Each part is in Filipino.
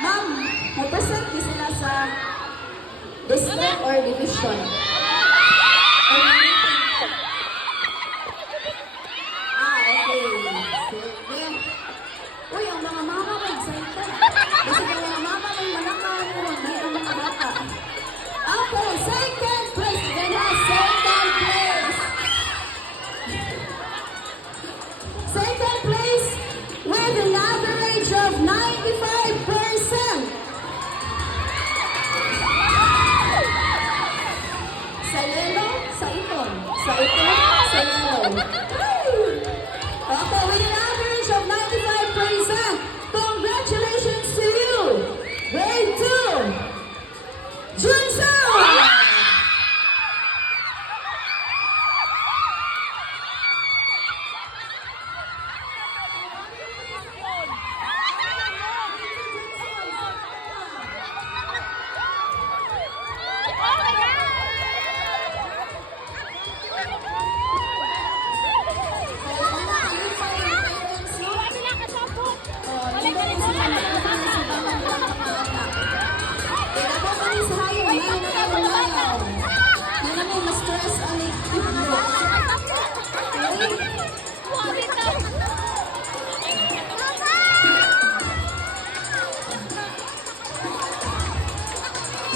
Ma'am, mag-present din sila sa district or division. Okay. Sige. Uy, ang mga mama may excited. Kasi ang mga mama may malakaw mo. May ang mga bata. Okay, second place. Ganda, second place. Second place with an average of 95%. Sa yellow, sa iton. Sa iton, sa yellow. Okay, with an average of 95%. Congratulations to you. Grade 2. Junso!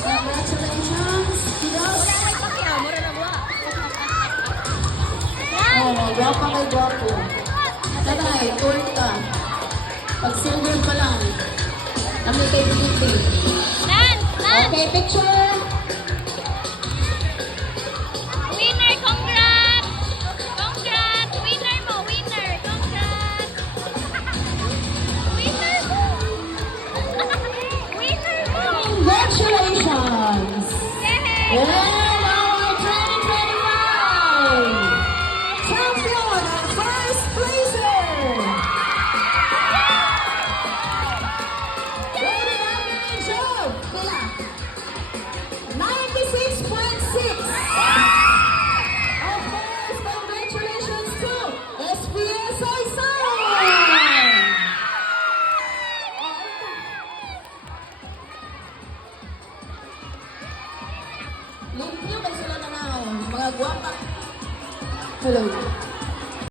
Congratulations, kiddos. Oh, guwapa kay guwapo. Tatay, tour ka. Pag silver pa lang, kami kay Pipi. Okay, picture. Winner, congrats! Congrats! Winner mo, winner! Congrats! Winner mo! Winner mo! Congratulations. Yay! And our 2025 champion and first placer. With an average of 96.6. Of course, congratulations to SPS Oysan. Limpyo ba sila na mga guwapa? Hello.